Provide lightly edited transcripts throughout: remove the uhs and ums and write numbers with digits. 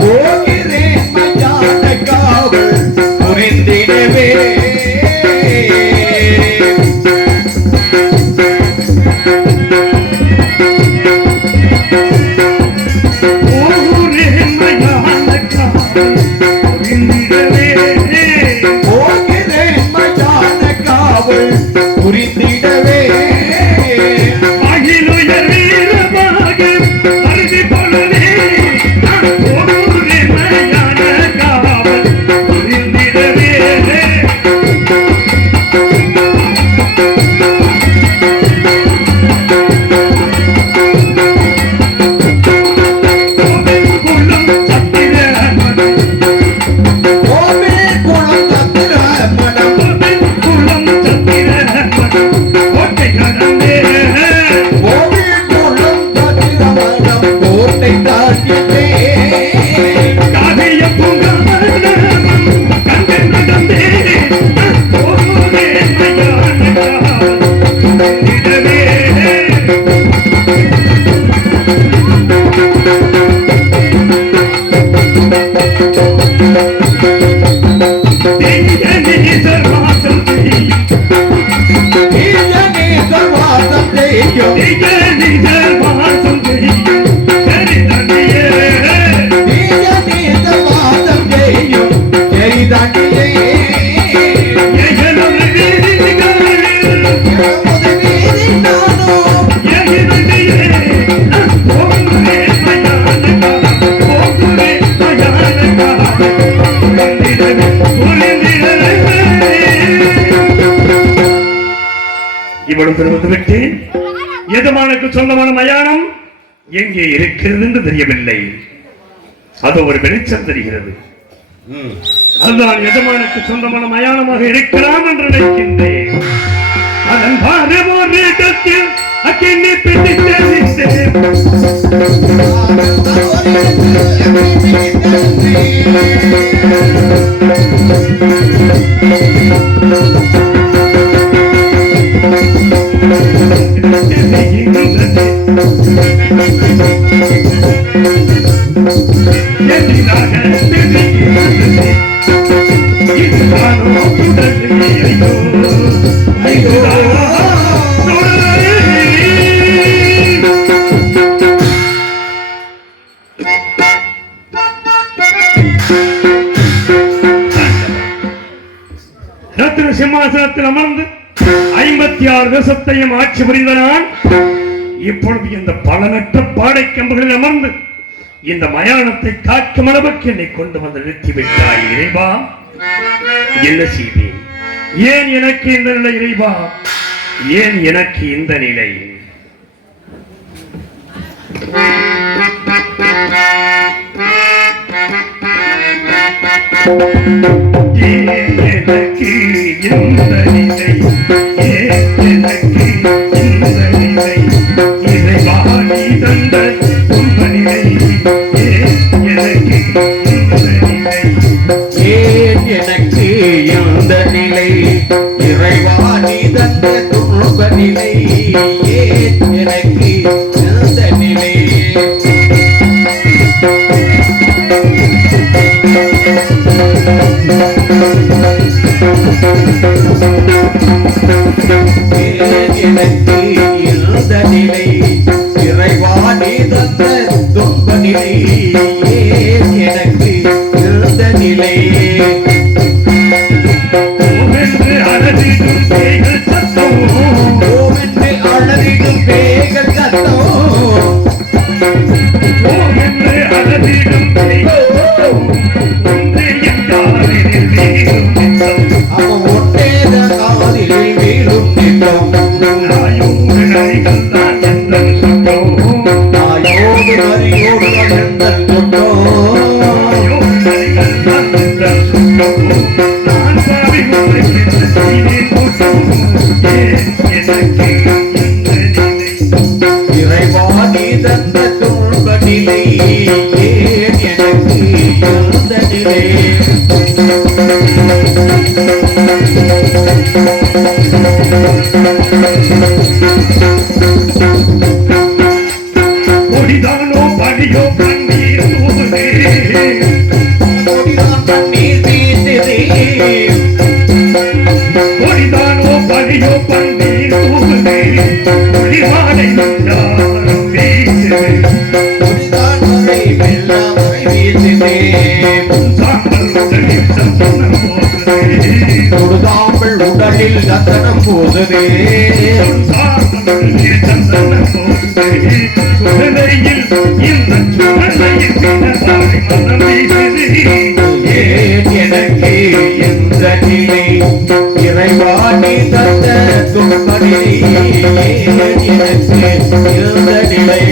போகிறேன் மயான காவல் புரிந்திடவே புரிந்திடவே அகிலுயர் வீரமாக அருதி போலவே மையான காவல் புரிந்திடவே இவ்வளவு விட்டேன். எஜமானுக்கு சொந்தமான மயானம் எங்கே இருக்கிறது என்று தெரியவில்லை. அது ஒரு வெளிச்சம் தெரிகிறது. அதுதான் எஜமானுக்கு சொந்தமான மயானமாக இருக்கலாம் என்று நினைக்கின்றேன். அதன் பாரமோரிடத்தில் அக்கினி பிடித்தேன். ரத்ன சிம்மாசனத்தில் அமர்ந்து 56 தேசத்தையும் ஆட்சி புரிந்த நான் இப்பொழுது இந்த பலனற்ற பாடை கம்புகளில் அமர்ந்து இந்த மயானத்தை காக்கும் அளவுக்கு என்னை கொண்டு வந்து நிறுத்திவிட்டாய் இறைவா. என்ன செய்வேன்? ஏன் எனக்கு இந்த நிலை இறைவா? ஏன் எனக்கு இந்த நிலை? எனக்கு இந்த நிலை, எனக்கு இந்த நிலை, இறைவா நீ தந்த துன்ப நிலை, எனக்கு இந்த நிலை, எனக்கு இந்த நிலை, இறைவா நீ தந்த துன்ப நிலை, எனக்கு இந்த நிலை. எனக்கு இந்த நிலை, இறைவா நீ தந்த துன்ப நிலை, எனக்கு இந்த நிலை. அழகிடும் பேய்கள் சத்தம், அழகிடும் பேய்கள் சத்தம், அழகிடும் பேய்கள் சத்தம், ஒன்றே என் காலில் வீழும் நித்தம், ஒட்டேத காலில் வீழும் நித்தம், நாயோடு நரிகள் தான் எந்தன் சுத்தம், நாயோடு நரியோடு எந்தன் சுத்தம், நாயோடு நரிகள் தான் எந்தன் சுத்தம், நான் பாவி உனக்கு செய்தே கூட்டம், எனக்கு இந்த நிலை, இறைவா நீ தந்த துன்ப நிலை, எனக்கு இந்த நிலை. பொடிதானோ பதியோ பன்னீர் தூவுதே கொடிதான் கண்ணீர் வீசுதே கொடிதானோ பதியோ பன்னீர் தூவுதே குளிர்வாடை மந்தாரம் வீசுதே கொடிதான் மழை வெள்ளம் வீசுதே சாம்பல் உடலில் சந்தனம் போகுதே கொடுதாம்பல் உடலில் சந்தனம் போகுதே சுடலையில் இந்த சுடலையில் மனம் வீசுதே ஏன் எனக்கு இந்த நிலை இறைவாணி தந்த துன்பநிலை ஏன் எனக்கு இந்த நிலை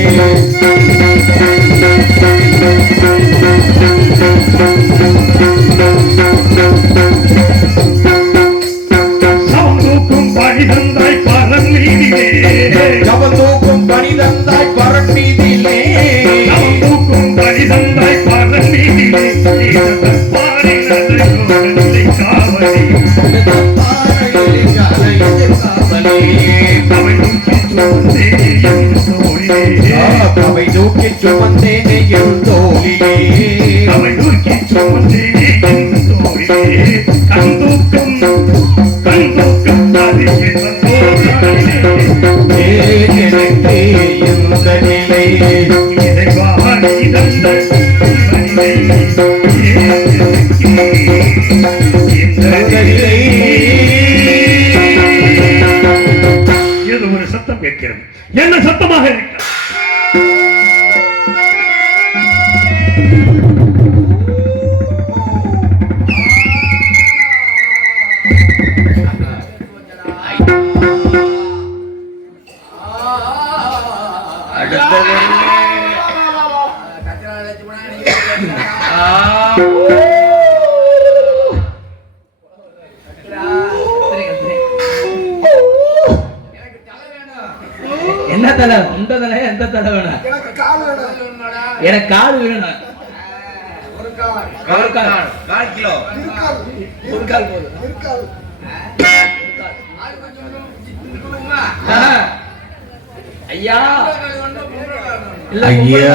சவுந்தூக்கும் பணிதந்தாய் பரன் மீதிலே கவந்தூக்கும் பணிதந்தாய் பரன் மீதிலே சவுந்தூக்கும் பணிதந்தாய் பரன் மீதிலே பாடினது கோடலை காவலி அவை நோக்கி சுமந்தேனே என் தோழிலே அவை நோக்கி சுமந்தேனே என் தோழிலே கந்தூக்கம் ஏன் எனக்கு இந்த நிலை இறைவாணி தந்த ஏதோ ஒரு சத்தம் கேட்கிறது. என்ன சத்தமாக இருக்க என்ன தலை உண்ட தலை எந்த தலை வேணும் எனக்கு கால் வேணும் ஒரு கால் போதும் ஐயா ஐயா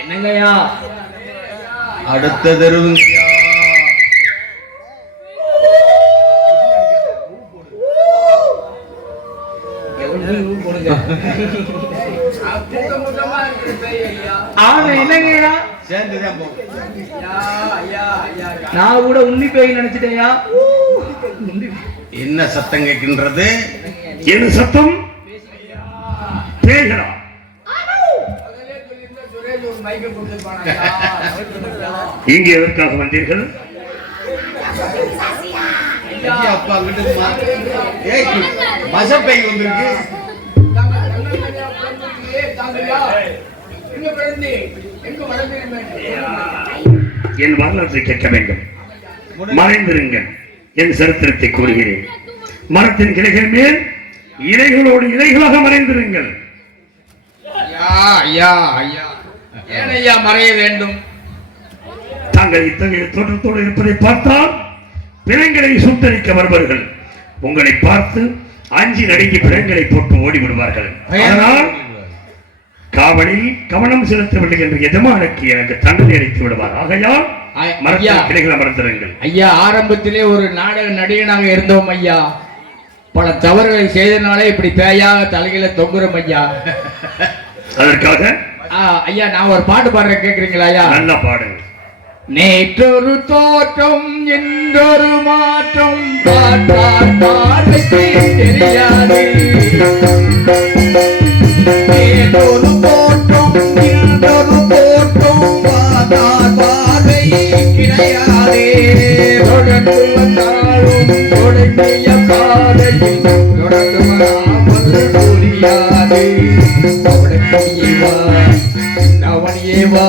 என்னங்கய்யா அடுத்த தெருவு என்னங்கய்யா சேர்ந்துதான் போ நான் கூட உன்னி பேய் நினைச்சிட்டேயா என்ன சத்தம் கேட்கின்றது என்ன சத்தம் பேய்களா இங்கே எதற்காக வந்தீர்கள் அப்பா மசப்பை வந்திருக்கு என் வரலாற்றை கேட்க வேண்டும் மறைந்திருங்கள் என் சரித்திரத்தை கூறுகிறேன் மரத்தின் கிளைகள் மேல் இலைகளோடு இலைகளாக மறைந்திருங்கள் ஏனையா மறைய வேண்டும் தாங்கள் இத்தகைய தோற்றத்தோடு இருப்பதை பார்த்தால் பிணங்களை சுட்டரிக்க வருவார்கள் உங்களை பார்த்து அஞ்சி நடுங்கி பிணங்களை போட்டு ஓடிவிடுவார்கள் அதனால் காவலில் கவனம் செலுத்தவில்லை என்று எஜமானுக்கு எனக்கு தண்டனை அளித்து விடுவார் ஆகையால் மரத்தின் கிளைகள் அமர்ந்திருங்கள் ஐயா ஆரம்பத்திலே ஒரு நாடக நடிகனாக இருந்தோம் ஐயா பல தவறுகளை செய்தனாலே இப்படி பேயாக தலையில தொங்குறோம் ஐயா அதற்காக ஐயா நான் ஒரு பாட்டு பாடுறேன் கேக்குறீங்களா ஐயா நல்லா பாடுங்க நேற்றொரு தோற்றம் என்றொரு மாற்றம் பார்த்தால் பார்வைக்கு தெரியாது நேற்றொரு தோற்றம் இன்றொரு தோற்றம் பார்த்தால் பார்வை கிடையாதே தொடர்ந்து வந்தாலும் தொடங்கிய பாதையில் தொடர்ந்து வராமல் புரியாது அவனுக்கு வா அவனியே வா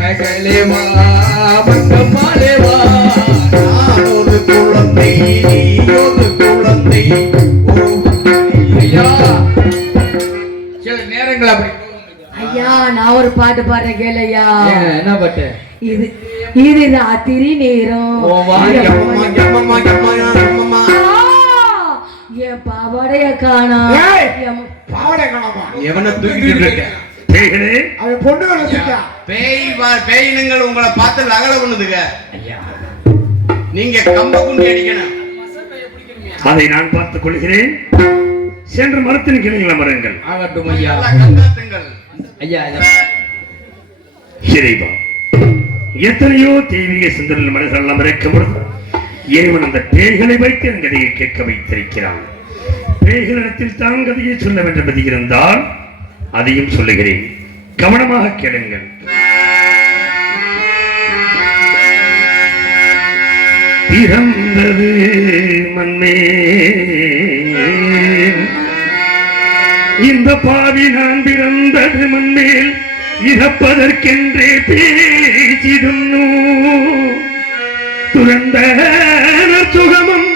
மகளே வா மங்கம்மாளே வா நான் ஒரு குழந்தை நீ ஒரு குழந்தை ஐயா சில நேரங்கள் அப்படி ஐயா நான் ஒரு பாட்டு பாடுறேன் கேளையா என்ன பாட்டு இது இது ராத்திரி நேரம் என் பாவாடைய காணா எவனை தூக்கிட்டு இருக்க பேய்களே, அவன் பொண்ணு வளர்த்துட்டா. பேயினங்கள் உங்களை பார்த்து லகல பண்ணுதுங்க. நீங்க கம்ப குண்டி அடிக்கணும். அதை நான் பார்த்துக் கொள்கிறேன். சென்று மரத்தின் கிளைகளை மரங்கள். ஆகட்டும் ஐயா. நல்லா கந்தாத்துங்கள். ஐயா இறைவா, எத்தனையோ தெய்வீக சிந்தனையில் மனிதர்கள் எல்லாம் இறக்கப்படுது. இறைவன் அந்த பேய்களை வைத்து என் கதையை கேட்க வைத்திருக்கிறான். பேய்களிடத்தில் தான் கதையை சொல்ல வேண்டும் என்பது இருந்தால் அதையும் சொல்லுகிறேன். கவனமாக கேளுங்கள். பிறந்தது மண்மே, இந்த பாவி நான் பிறந்தது மண்மேல், இறப்பதற்கென்றே பேசிடும் துறந்த சுகமும்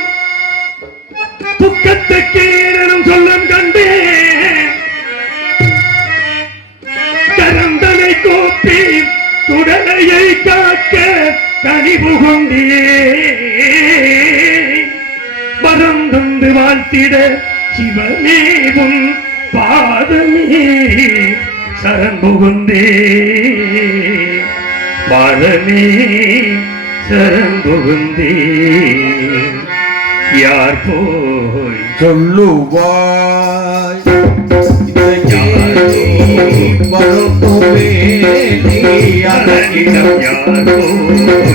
துக்கத்துக்கேனும் சொல்லம் கண்டே, கரந்தனை கோப்பி சுடலையை காக்க கனிவு கொண்டே, வரம் தந்து வாழ்த்திட சிவமேவும் பாதமே சரண் புகுந்தே, பாதமே சரண் புகுந்தே. யார் போய் சொல்லுவாய் வருத்துமே நீ அதனிடம் யார் போய்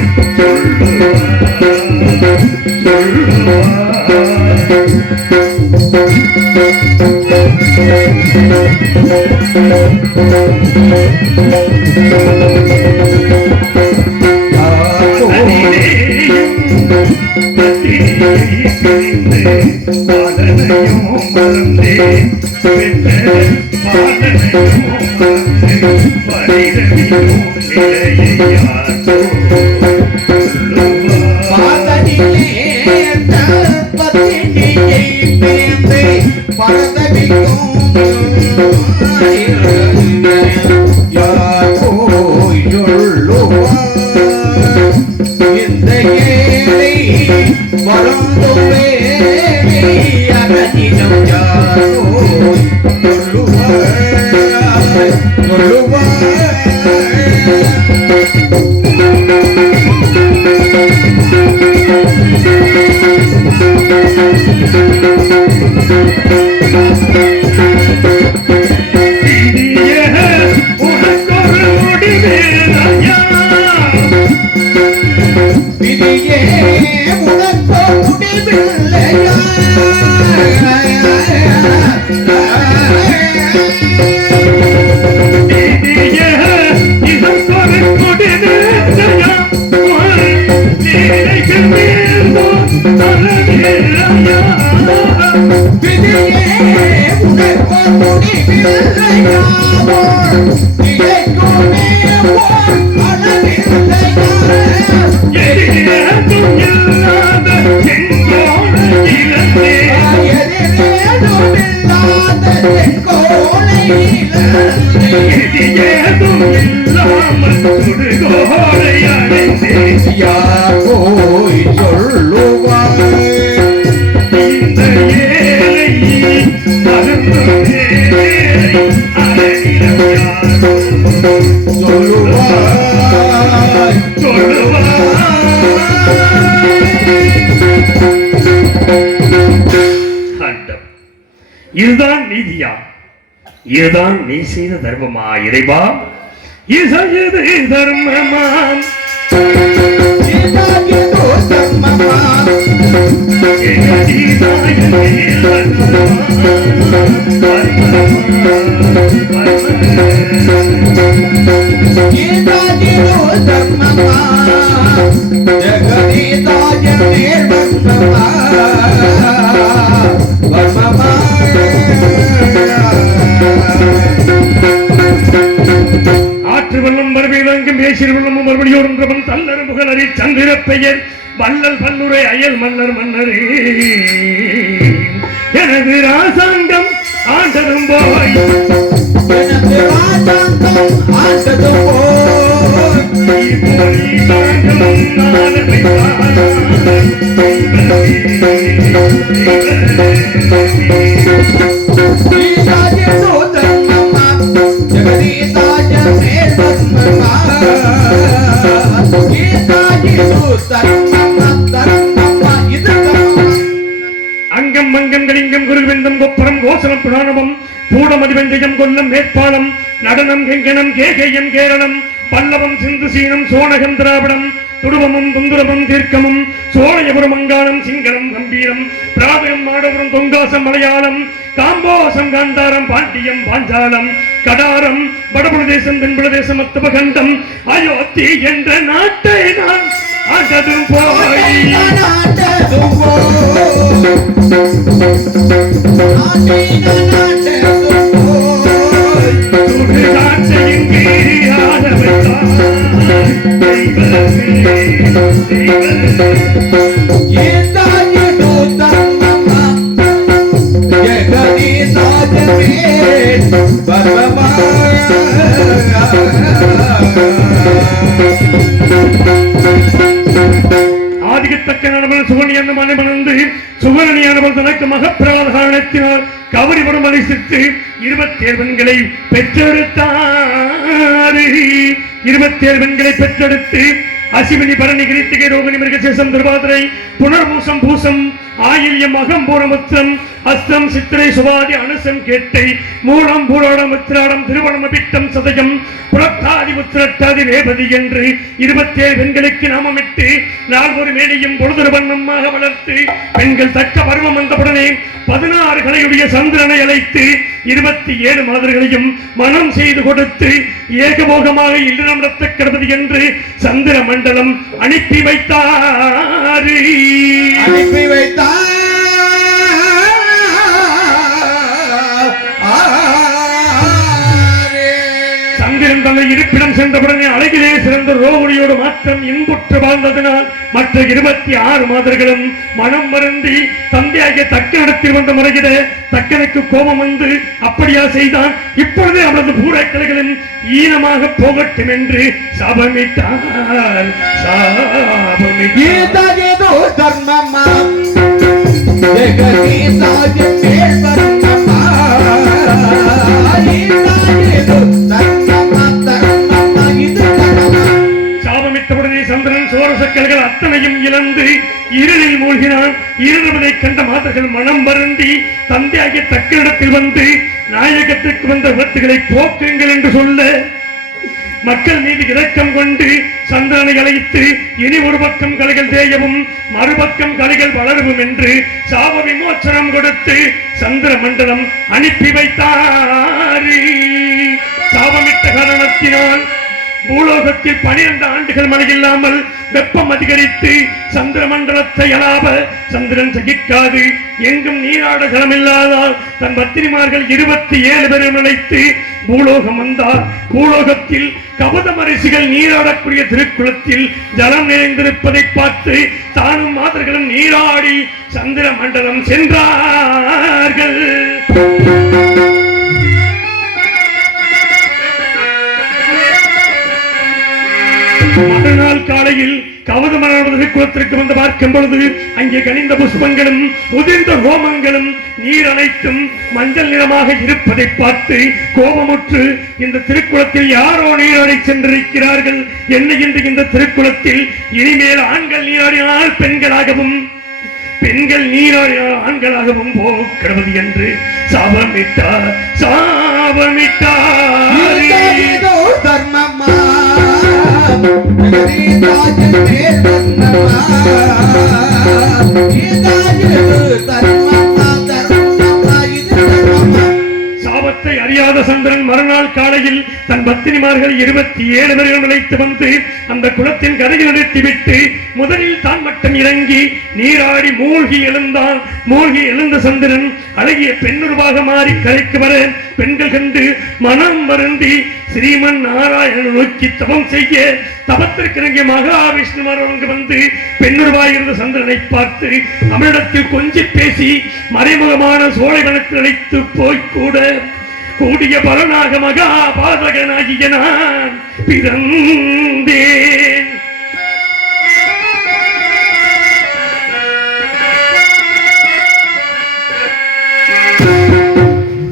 இந்த ஏழை வருந்துமே அதனிடம் யாரோ விதியே உனக்கோ முடிவில்லையா யார் போய் சொல்லுவாய் இந்த ஏழை இதுதான் நீதியா? இதுதான் நீ செய்த தர்மமா இறைவா? இது தர்மமாம் ஆற்று வெள்ளம் மறுபடியும் பேசிய வெள்ளமும் மறுபடியோடு தல்லறு புகழறி சந்திர பெயர் வள்ளல் பல்லுரை அயல் மன்னர் மன்னரே எனது ராசாங்கம் ஆண்டதும் போய் ஜெகதீதாய ஜெகதீசாய மேல் வந்தமா கீதாயிது தர்மமா தர்மமா இது தர்மமா அங்கம் மங்கம் கலிங்கம் குருவிந்தம் கொப்பரம் கோசலம் புராணவம் பூடமதிவெஞ்சயம் கொல்லம் மேற்பாலம் நடனம் கெங்கனம் கேகேயம் கேரளம் பல்லவம் சிந்து சீனம் சோனகம் திராவிடம் துடுவமும் துந்துரமும் தீர்க்கமும் சோழயபுரம் அங்காளம் சிங்களம் கம்பீரம் பிராதகம் மாடபுரம் தொங்காசம் மலையாளம் காம்போசம் காந்தாரம் பாண்டியம் பாஞ்சாலம் கடாரம் வடபுலதேசம் தென்புலதேசம் அத்தபகண்டம் அயோத்தி என்ற நாட்டை நான் ஆண்டதும் போய் சுடுகாட்டை இங்கே ஆட வைத்தார் தெய்வமே, தெய்வமே. கீதாயிது தர்மமா ஜெகதீசாய மேல் வந்தமா ஆதிக்கத்தக்க நடமல் சுகனியான மனைமணந்து சுகரணியானவள் தனக்கு மகப்பிரவாதத்தினால் கவரிபுரம் அளித்து 27 பெண்களை பெற்றெடுத்தார். 27 பெண்களை பெற்றெடுத்து அசிவினி பரணி கிருத்திகை ரோகிணி மிருகசேஷம் திருவாதிரை புனர்பூசம் பூசம் ஆயில்யம் அகம்பூரமுத்திரம் அஸ்தம் சித்திரை சுவாதி அனுசம் கேட்டை மூலம் பூரோடம் உத்திராடம் திருவணம் பிட்டம் சதயம் புறத்தாதி உத்திரட்டாதி ரேபதி என்று 27 பெண்களுக்கு நாமமிட்டு நால்வொரு மேடையும் பொழுதொரு வண்ணமாக வளர்த்து பெண்கள் தக்க பருவம் வந்தவுடனே 16 கலையுடைய சந்திரனை அழைத்து 27 மாதர்களையும் மனம் செய்து கொடுத்து ஏகபோகமாக இல்லறம் நடத்த கிடப்பது என்று சந்திர மண்டலம் அனுப்பி வைத்தார். அனுப்பி வைத்தார். சந்திரன் தன்னை இருப்பிடம் சென்றவுடனே அழகிலே சிறந்த ரோகிணியோடு மாற்றம் இன்புற்று வாழ்ந்ததனால் மற்ற 26 மாதர்களும் மனம் வருந்தி தந்தையாகிய தக்கனிடத்தில் வந்த முறையிட தக்கனுக்கு கோபம் வந்து அப்படியா செய்தான், இப்பொழுதே அவரது பூரக்கலைகளும் ஈனமாக போகட்டும் என்று சாபமிட்டார். கீதாயிது தர்மமா ஜெகதீசாய மேல் வந்தமா கீதாயிது தர்மமா தர்மமா இது தர்மமா சாபமிட்டவுடனே சந்திரன் சோரசக்கல்கள் அத்தனையும் இழந்து இருளில் மூழ்கினான். இருளுவதை கண்ட மாதர்கள் மனம் வருந்தி தந்தையாகிய தக்கனிடத்தில் வந்து நாயகத்திற்கு வந்த விபத்துகளை போக்குங்கள் என்று சொல்ல மக்கள் மீது இரக்கம் கொண்டு சந்திரனை அழைத்து இனி ஒரு பக்கம் கலைகள் தேயவும் மறுபக்கம் கலைகள் வளரவும் என்று சாப விமோச்சனம் கொடுத்து சந்திர மண்டலம் அனுப்பி வைத்தார். சாபமிட்ட காரணத்தினால் பூலோகத்தில் 12 ஆண்டுகள் மழை இல்லாமல் வெப்பம் அதிகரித்து சந்திர மண்டலத்தை அலாப சந்திரன் சகிக்காது எங்கும் நீராட ஜலமில்லாதால் தன் பத்திரிமார்கள் 27 பேரும் நினைத்து பூலோகம் வந்தார். பூலோகத்தில் கபத மரிசிகள் நீராடக்கூடிய திருக்குளத்தில் ஜலம் நிறைந்திருப்பதை பார்த்து தானும் மாதர்களும் நீராடி சந்திர மண்டலம் சென்றார்கள். மறுநாள் காலையில் கவதமரானது குளத்திற்கு வந்து பார்க்கும் பொழுது அங்கே கனிந்த புஷ்பங்களும் உதிர்ந்த ரோமங்களும் நீர் அனைத்தும் மஞ்சள் நிறமாக இருப்பதை பார்த்து கோபமுற்று இந்த திருக்குளத்தில் யாரோ நீராடி சென்றிருக்கிறார்கள், என்ன என்று இந்த திருக்குளத்தில் இனிமேல் ஆண்கள் நீராடினால் பெண்களாகவும் பெண்கள் நீராடினால் ஆண்களாகவும் போகிறது என்று சாபமிட்டார். கீதாயிது தர்மமா ஜெகதீசாய மேல் வந்தமா கீதாயிது தர்மமா தர்மமா இது தர்மமா சாபத்தை அறியாத சந்திரன் மறுநாள் காலையில் தன் பத்தினிமார்கள் 27 பேர்கள் நிலைத்து வந்து அந்த குளத்தின் கரையில் நிறுத்திவிட்டு முதலில் தான் மட்டும் இறங்கி நீராடி மூழ்கி எழுந்தான். மூழ்கி எழுந்த சந்திரன் அழகிய பெண்ணுருவாக மாறி கரைக்கு வர பெண்கள் கண்டு மனம் வருந்தி ஸ்ரீமன் நாராயணன் நோக்கி தவம் செய்ய தவத்திற்கு இறங்கிய மகாவிஷ்ணுமார் அங்கு வந்து பெண்ணுருவாயிருந்த சந்திரனை பார்த்து அவரிடத்தில் கொஞ்சி பேசி மறைமுகமான சோலைவனத்தில் அழைத்து போய்க்கூட கூடிய பலனாக மகாபாதகனாகிய நான் பிறந்தேன்.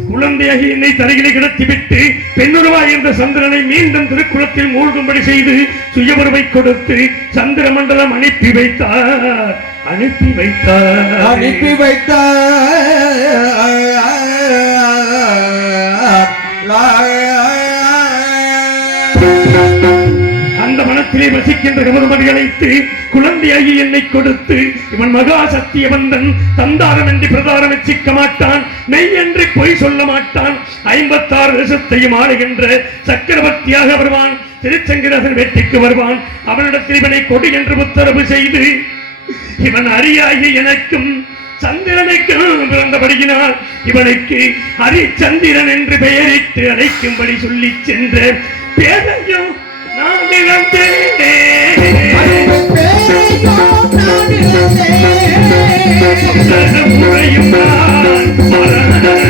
குழந்தை குழந்தையாகி என்னை தரையிலே கிடத்திவிட்டு பெண்ணுருவாய் என்ற சந்திரனை மீண்டும் திருக்குளத்தில் மூழ்கும்படி செய்து சுயபுரவை கொடுத்து சந்திர மண்டலம் அனுப்பி வைத்தார். அனுப்பி வைத்தார். அந்த மனத்திலே வசிக்கின்ற கமருமதி அழைத்து குழந்தையாகி என்னை கொடுத்து, இவன் மகா சத்தியவந்தன், தந்தாரம் என்று பிரதாரம் வச்சிக்க மாட்டான், மெய் என்று பொய் சொல்ல மாட்டான், 56 தேசத்தையும் ஆளுகின்ற சக்கரவர்த்தியாக வருவான், திருச்செங்கரசன் வெற்றிக்கு வருவான், அவனிடத்தில் இவனை கொடு என்று உத்தரவு செய்து, இவன் அரியாகி எனக்கும் சந்திரனுக்கும் பிறந்தபடியினால் இவனுக்கு ஹரிச்சந்திரன் என்று பெயரிட்டு அழைக்கும்படி சொல்லி சென்ற பேரையும் நான் இழந்தேன். முறையும் நான் மறந்தேன்.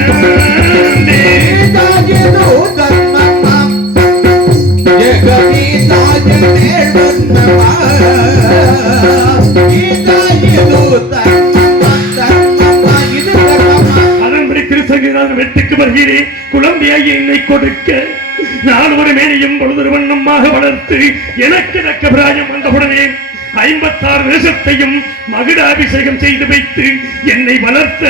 அதன்படி திருச்செங்கரசன் வெட்டுக்கு வருகிறேன். குழந்தையாகி என்னை கொடுக்க நான் ஒரு மேனியும் பொழுது வண்ணமாக வளர்த்து எனக்கு தக்க பிராயம் வந்தவுடனே 56 தேசத்தையும் மகுடாபிஷேகம் செய்து வைத்து என்னை வளர்த்த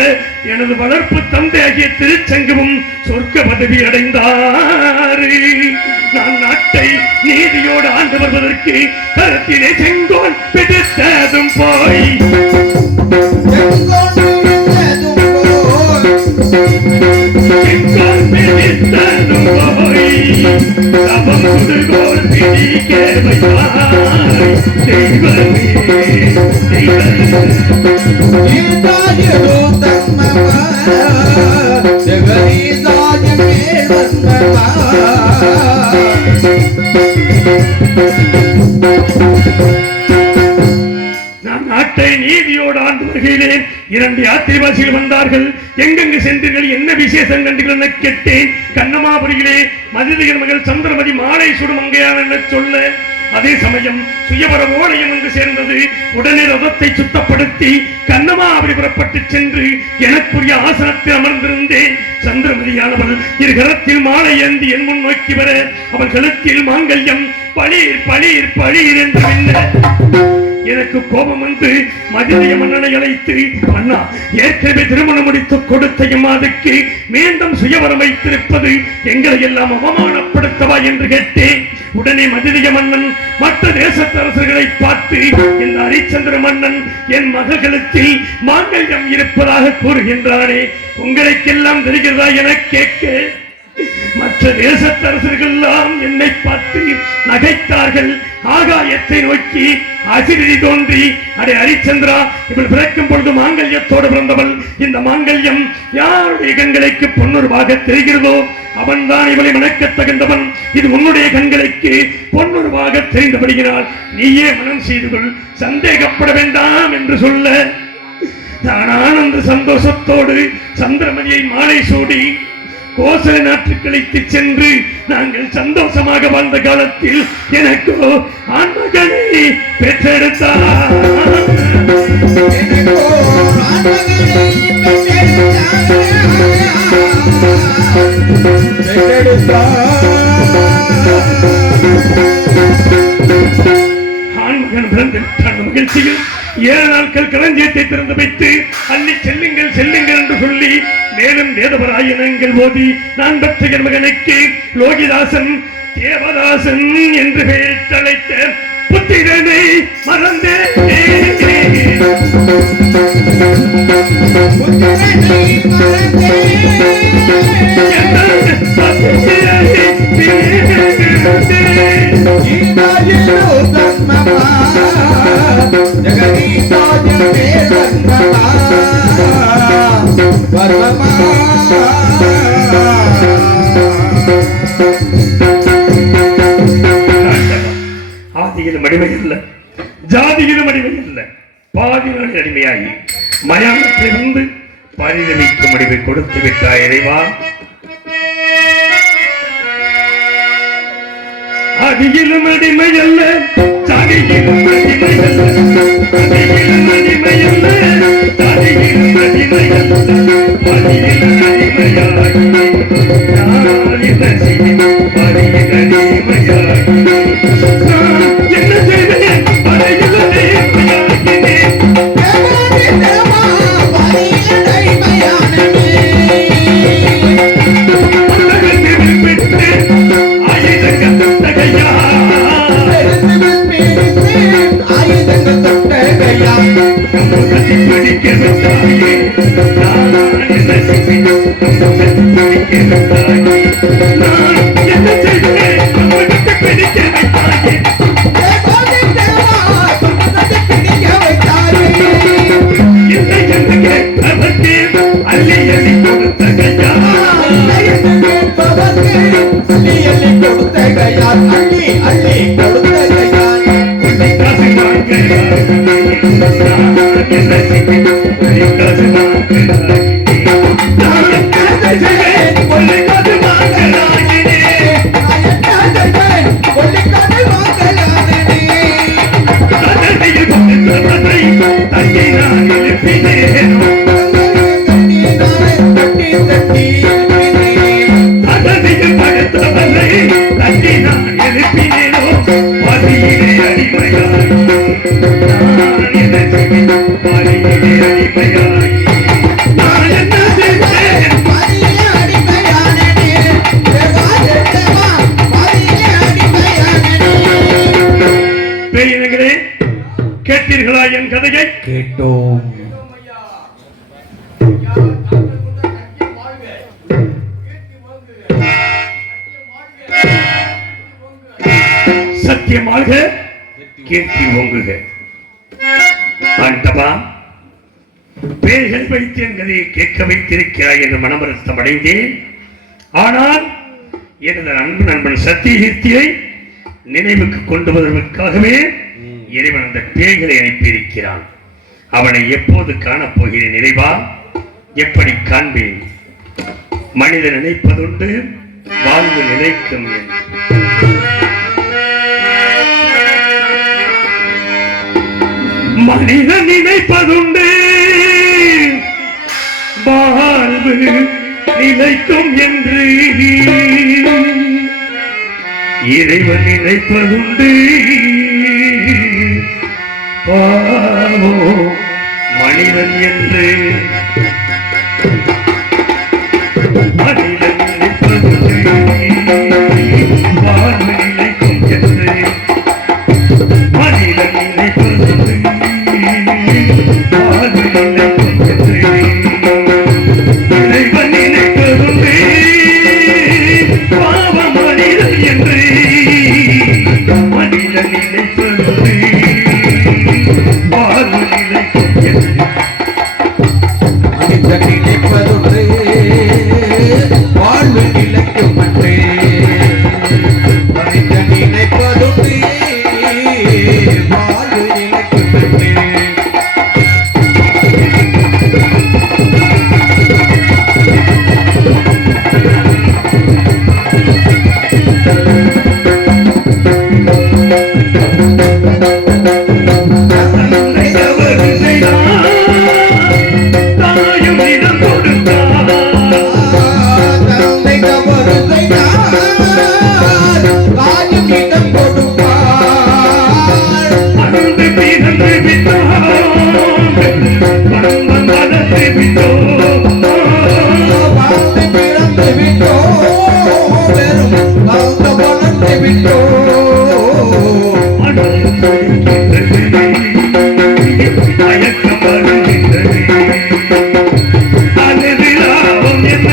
எனது வளர்ப்பு தந்தையாகிய திருச்செங்கமும் சொர்க்க பதவி அடைந்தார். நான் நாட்டை நீதியோடு ஆண்டு வருவதற்கு கருத்திலே செங்கோல் பிடித்ததும் போய் தவம் சுடுகோல் பிடிக்க வைத்தாய் தெய்வமே நான் நாட்டை நீதியோடு ஆண்டு வருகிறேன். 2 யாத்திரைவாசிகள் வந்தார்கள். எங்கெங்கு சென்றீர்கள், என்ன விசேஷம் கண்டீர்கள் என கேட்டேன். கண்ணமாபுரியிலே மதிதியின் மகள் சந்திரமதி மாலை சுடுமங்கையான் என சொல்ல, அதே சமயம் சுயவர ஓலையம் வந்து சேர்ந்தது. உடனே ரதத்தை சுத்தப்படுத்தி கண்ணமாபுரி புறப்பட்டு சென்று எனக்குரிய ஆசனத்தில் அமர்ந்திருந்தேன். சந்திரமதியானவள் 2 கரத்தில் மாலை ஏந்தி என் முன் நோக்கி வர, அவள் கழுத்தில் மாங்கல்யம் பளீர் பளீர் பளீர் என்று என்ன எனக்கு கோபம் வந்து மதிய மன்னனை அழைத்து, அண்ணா, ஏற்கனவே திருமணம் முடித்து கொடுத்த எம்மாதுக்கு மீண்டும் சுயவரம் வைத்திருப்பது எங்களை எல்லாம் அவமானப்படுத்தவா என்று கேட்டேன். உடனே மதிய மன்னன் மற்ற தேசத்தரசர்களை பார்த்து, இந்த ஹரிச்சந்திர மன்னன் என் மகள்களுத்தில் மாங்கல்யம் இருப்பதாக கூறுகின்றானே, உங்களுக்கெல்லாம் தெரிகிறதா என கேட்க, மற்ற தேசத்தரசர்கள் எல்லாம் என்னை பார்த்து நகைத்தார்கள். ஆகாயத்தை நோக்கி அசிரிதி தோன்றி, அடே ஹரிச்சந்திரா, இவள் பிறக்கும் பொழுது மாங்கல்யத்தோடு பிறந்தவள். இந்த மாங்கல்யம் யாருடைய கண்களுக்கு பொன்னுருவாக தெரிகிறதோ அவன்தான் இவளை மணக்க தகுந்தவன். இது உன்னுடைய கண்களுக்கு பொன்னுருவாக தெரிந்தபடுகிறாள். நீயே மனம் செய்து கொள், சந்தேகப்பட வேண்டாம் என்று சொல்ல, நான் ஆனந்த சந்தோஷத்தோடு சந்திரமதியை மாலை சூடி கோசல நாட்டுக்கு அழைத்து சென்று நாங்கள் சந்தோஷமாக வாழ்ந்த காலத்தில் எனக்கு ஆண் மகனை பெற்றெடுத்தார். ஆண்மகன் பிறந்து விட்டான். மகிழ்ச்சியில் 7 நாட்கள் களஞ்சியத்தை திறந்து வைத்து அள்ளி செல்லுங்கள் செல்லுங்கள் என்று சொல்லி மேலும் வேதபராயணங்கள் ஓதி நான் பெற்ற என் மகனுக்கு லோகிதாசன் தேவதாசன் என்று பெயர் அழைத்த புத்திரனை மறந்தேன். ஆதியிலும் அடிமை அல்ல, ஜாதியிலும் அடிமை அல்ல, பாதி நாள் அடிமையாகி மயானத்தில் வந்து பரிதவிக்கும் அடிமை கொடுத்து விட்டாய் இறைவா. ஆதியிலும் அடிமை அல்ல, ஜாதியிலும் அடிமை அல்ல, ஆதியிலும் அடிமை அல்ல, ஜாதியிலும் அடிமை அல்ல, ஆதியிலும் அடிமையாகி பிடிக்க வைத்தாயே நான் என்ன செய்வேன் பிடிக்க வைத்தாயே நான் என்ன செய்வேன் உன்னை பிடிக்க வைத்தாயே இல்லை என்று கேட்பதற்கு அள்ளி அள்ளி கொடுத்த கையா காசு வாங்குகிறாய் நான் என்ன செய்வேன் காசு வாங்குகிறாய் நான் என்ன செய்வேன் காசு வாங்குகிறாயினே தந்தையில் கொடுத்தவனை தங்கை நான் எழுப்பினேன் தந்தையில் படுத்தவனை தங்கை நான் எழுப்பினேனோ பதியிலே அடிமையாய் நான் என்ன செய்வேன் பதியிலே அடிமையாய் நான் என்ன செய்வேன் பேயினங்களே கேட்டீர்களா என் கதையை கேட்டோம். சத்தியமாக கீர்த்தி ஓங்குக. ஆண்டவா, பேய்கள் வைத்து என் கதையை கேட்க வைத்திருக்கிறாய் என்று மனமருத்தம் அடைந்தேன். ஆனால் எனது நண்பன் சத்தியகீர்த்தியை நினைவுக்கு கொண்டு வருவதற்காகவே இறைவன் அந்த பேய்களை அனுப்பியிருக்கிறான். அவனை எப்போது காணப்போகிறேன் இறைவா? எப்படி காண்பேன்? மனிதன் நினைப்பதுண்டு, வாழ்வு நிலைக்கும். மனிதன் நினைப்பதுண்டு, வாழ்வு நிலைக்கும் என்று இறைவன் நினைப்பதுண்டு. பாவோ மனிதன் என்று மனிதன் நினைப்பதுண்டு, வாழ்வு நிலைக்கும் என்று மனிதன் நினைப்பதுண்டு, வாழ்வு நிலைக்கும் என்று இறைவன் நினைப்பதுண்டு. பாவ மனிதன் என்று மனிதன் நினைப்பதுண்டு, வாழ்வு நிலைக்கும் என்று மனிதன் நினைப்பதுண்டு, வாழ்வு நிலைக்கும் அன்றே. மனிதன் நினைப்பதுண்டு, வாழ்வு நிலைக்கும் அன்றே. தன்னை தவறு செய்தார், தாயும் இடம் கொடுத்தார். தந்தை தவறு செய்தார், தாயும் இடம் கொடுப்பார். அன்பு பிறந்து விட்டார், பரமன் மனத்தை விட்டோம். வாழ்ந்து பிறந்து விட்டோம், வெறும் வாழ்ந்த வளர்ந்து விட்டோம். மனம் துடிக்கின்றது, மயக்கம் வருகின்றது. அது லாபம் என்ன?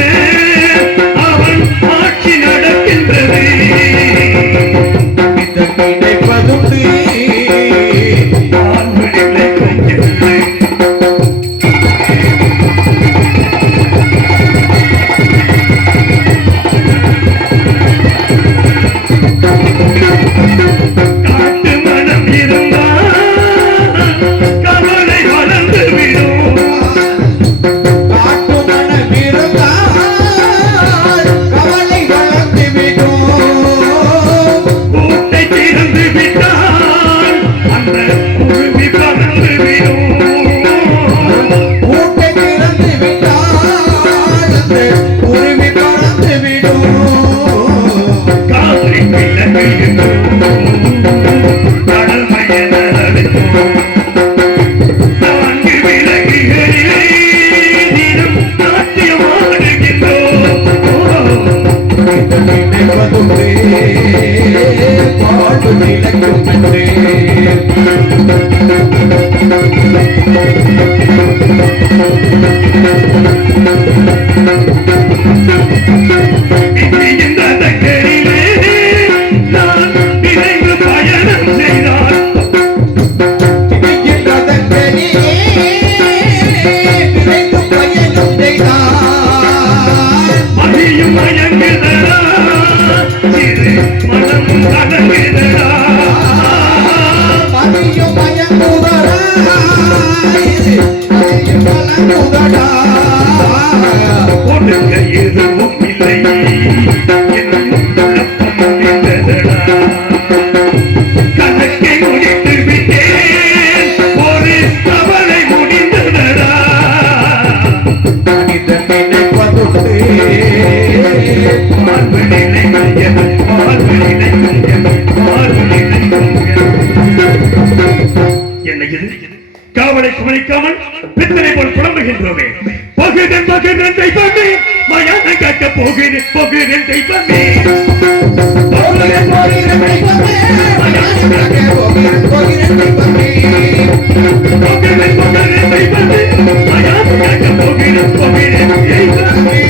அவன் ஆட்சி நடக்கின்றது. இந்த நினைப்பதுண்டு, வாழ்வு நிலைக்கும் என்று காட்டு மனம் இருந்தால் கவலை வளர்ந்து விடும். காட்டு மனம் இருந்தால் கவலை வளர்ந்து விடும். கூட்டை திறந்து விட்டால் அந்த குருவி பறந்து விடும். ஊட்டை திறந்து விட்டால் அந்த உரிமை பறந்து விடும். காலை விலகுகிறோம், கடமையென நடக்கும். நான்கு விலகுகளிலே தினம் நாட்டியமாடுகின்றோம். இந்த நினைப்பதுண்டு, வாழ்வு நிலைக்கும் அன்றே. இந்த தக்கரிலே நான் விரைந்து பயணம் செய்தால் இடிக்கின்றதற்கனிலே விரைந்து பயணம் செய்தார். மதியும் மயங்குதடா சிறு மனம் கலங்குதடா மதியும் மயங்குதடா, இது மதியும் கலங்குதடா. கொடுக்க எதுவும் இல்லை என்னும் குழப்பம் முடிந்ததடா கணக்கை முடித்து விட்டேன் ஒரு கவலை முடிந்ததடா மனிதன் நினைப்பதுண்டு, மார்பு நிலை மையம் மார்பு நிலை மையம் மார்பு நிலை மையம் என்ன இது காவலை கவனிக்காமல் பித்தனை போல் புலம்புகின்றோமே போகிறேன் போகிறேன் தெய்வமே மயான காக்க போகிறேன் தெய்வமே போகிறேன் போகிறேன் தெய்வமே, மயானக்காக போகிறேன் போகிறேன் தெய்வமே. போகிறேன் தெய்வமே மயான காக்க போகிறேன் தெய்வமே